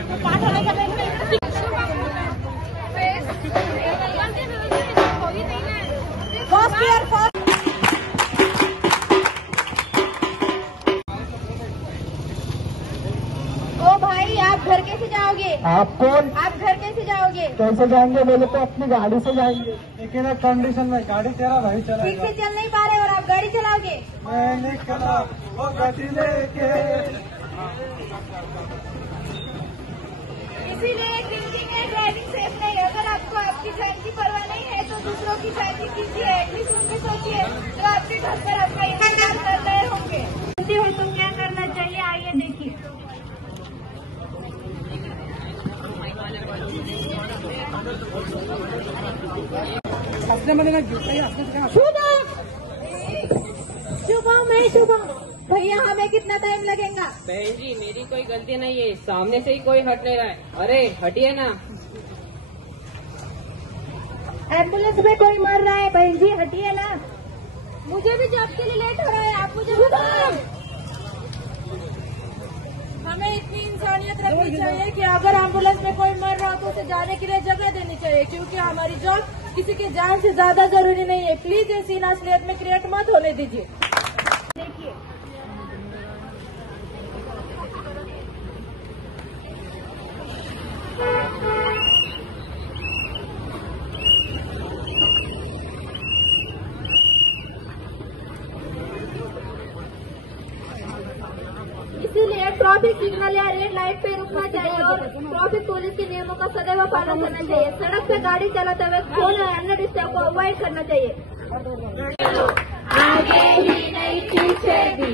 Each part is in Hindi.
ओ भाई, आप घर कैसे जाओगे? आप कौन? आप घर कैसे जाओगे? कैसे जाएंगे? बोले तो अपनी गाड़ी से जाएंगे। लेकिन एक कंडीशन में, गाड़ी तेरा भाई ठीक चलाएगा। से चल नहीं पा रहे और आप गाड़ी चलाओगे? मैंने कहा वो गति लेके। इसीलिए ड्रिंकिंग एंड ड्राइविंग सेफ नहीं है। अगर आपको आपकी जान की परवाह नहीं है तो दूसरों की जान की कीजिए। एटलीस्ट उनके सोचिए तो आपके घर पर आपका इंतजार कर रहे होंगे। हो तो क्या करना चाहिए, आइए देखिए। शुभम, मैं शुभम। भैया, हमें कितना टाइम लगेगा? बहन जी, मेरी कोई गलती नहीं है, सामने से ही कोई हट नहीं रहा है। अरे हटिए ना। एम्बुलेंस में कोई मर रहा है, बहन जी हटिए ना। मुझे भी जॉब के लिए लेट हो रहा है, आप मुझे बताओ। हमें इतनी इंसानियत रखनी चाहिए कि अगर एम्बुलेंस में कोई मर रहा हो तो उसे जाने के लिए जगह देनी चाहिए, क्योंकि हमारी जॉब किसी की जान से ज्यादा जरूरी नहीं है। प्लीज ये सीन असलियत में क्रिएट मत होने दीजिए। देखिए, इसीलिए ट्रैफिक सिग्नल या रेड लाइट पे रुकना चाहिए और ट्रैफिक पुलिस के नियमों का सदैव पालन करना चाहिए। सड़क पे गाड़ी चलाते हुए फोन और अन्य डिस्टर्ब को अवॉइड करना चाहिए। आगे ही नहीं, पीछे भी,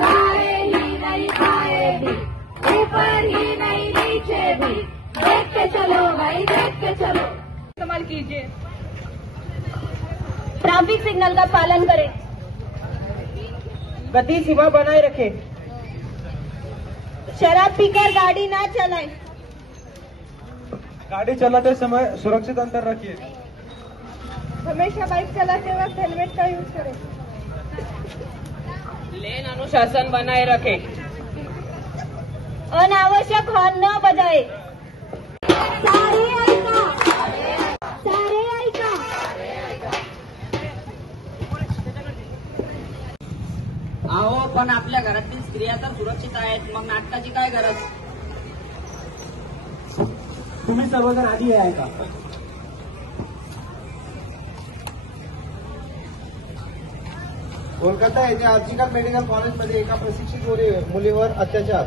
लाए ही नहीं, आए भी, ऊपर ही नहीं, नीचे भी, देख के चलो भाई, देख के चलो। इस्तेमाल कीजिए, ट्रैफिक सिग्नल का पालन करें, गति सीमा बनाए रखे, शराब पीकर गाड़ी ना चलाएं, गाड़ी चलाते समय सुरक्षित अंतर रखिए, हमेशा बाइक चलाते वक्त हेलमेट का यूज करें, लेन अनुशासन बनाए रखे, अनावश्यक हॉर्न न बजाए। सारे ऐका, सारे ऐका। अहो पण आपल्या घरातील स्त्रिया तर सुरक्षित आहेत, मग नाटकाची काय गरज? तुम्ही सर्वजण आधी आहे का? कोलकाता येथे आर्जिकल मेडिकल कॉलेजमध्ये एका प्रशिक्षित मुलीवर अत्याचार.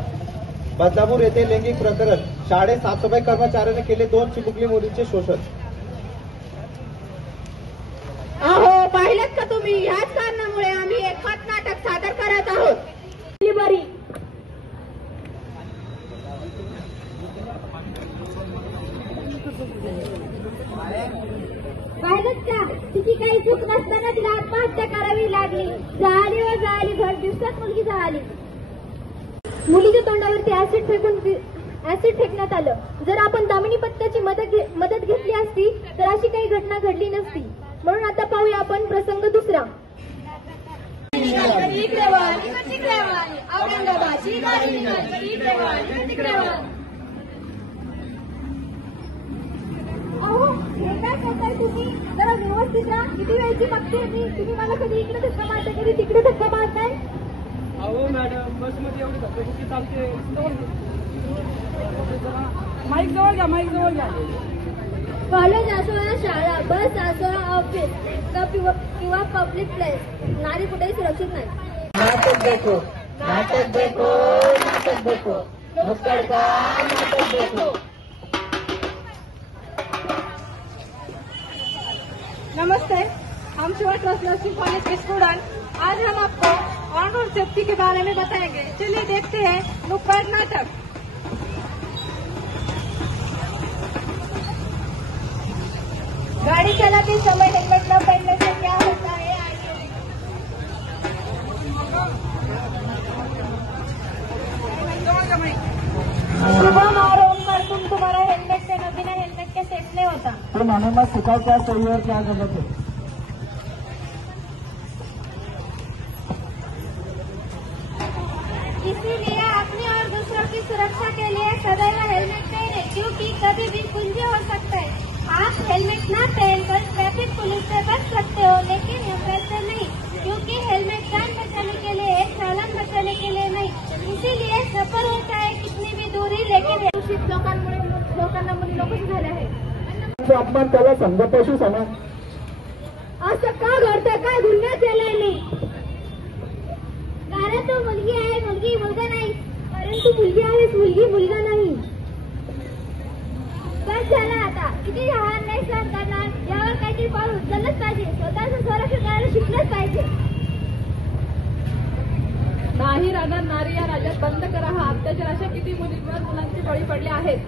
बदलापूर येथे लैंगिक प्रकरण. शाळेत साफसफाई कर्मचाऱ्याने केले 2 चिमुकली मुलींचे शोषण. अहो, पाहिलं का तुम्ही? ह्याच कारणामुळे आम्ही एकाच नाटक सादर करत आहोत. बरी पाहिलं का? तिची काही चूक नसताना तिला आत्महत्या करावी लागली. झाली व झाली, भर दिवसात मुलगी झाली. मुलीच्या तोंडावरती ऍसिड फेकण्यात आलं. जर आपण दामिनी पथकाची मदत घेतली असती तर अशी काही घटना घडली नसती. म्हणून आता पाहूया आपण प्रसंग दुसरा. अहो, हे काय करताय तुम्ही? जरा व्यवस्थित राहा. किती वेळची मागते मी? तुम्ही मला कधी इकडे धक्का मारताय, कधी तिकडे धक्का मारताय. अहो मॅडम, बसमध्ये एवढी धक्काबुक्की चालते. माईक जवळ घ्या, माईक जवळ घ्या. कॉलेज असो या शाळा, बस असो या ऑफिस किंवा पब्लिक प्लेस, नारी कुठेही सुरक्षित नाही. नाटक देखो, नाटक देखो, नाटक देखो, नुक्कड़ का नाटक देखो. नमस्ते, हम शिवा ट्रस्ट नर्सिंग कॉलेज के स्टूडेंट. आज हम आपको ऑन रोड सेफ्टी के बारे में बताएंगे. चलिए देखते हैं नुक्कड़ नाटक. गाड़ी चलाते समय हेलमेट न पहनने से क्या होता है? आइए. शुभम और ओमकार, तुम तुम्हारा हेलमेट से बिना हेलमेट के सेफ नहीं होता. तो मैंने मत सिखाओ क्या सही और क्या गलत है. इसीलिए अपनी और दूसरों की सुरक्षा के लिए सदैव हेलमेट इतना पहनकर ट्रैफिक पुलिस से बच सकते हो, लेकिन हेलमेट से नहीं, क्योंकि हेलमेट जान बचाने के लिए है, चालन बचाने के लिए नहीं। इसीलिए सफर होता है कितनी भी दूरी, लेकिन दूषित लोकांना मुली नकोशी झाले आहे. अपमान त्याला समजा पशु समान. असं का घडतं, काय गुन्हा केलाय मी? कारण तो मुलगी आहे, मुलगी मुलगा नाही. परंतु मुलगी आहेस, मुलगी मुलगा नाही. बस झाला आता, किती लहान नाही सहन करणार. यावर काहीतरी पाऊल उचललंच पाहिजे. स्वतःचं संरक्षण करायला शिकलंच पाहिजे. नाही राहणार नारी या राज्यात बंद करा हा अत्याचार. अशा किती मुलींवर मुलांचे बळी पडले आहेत.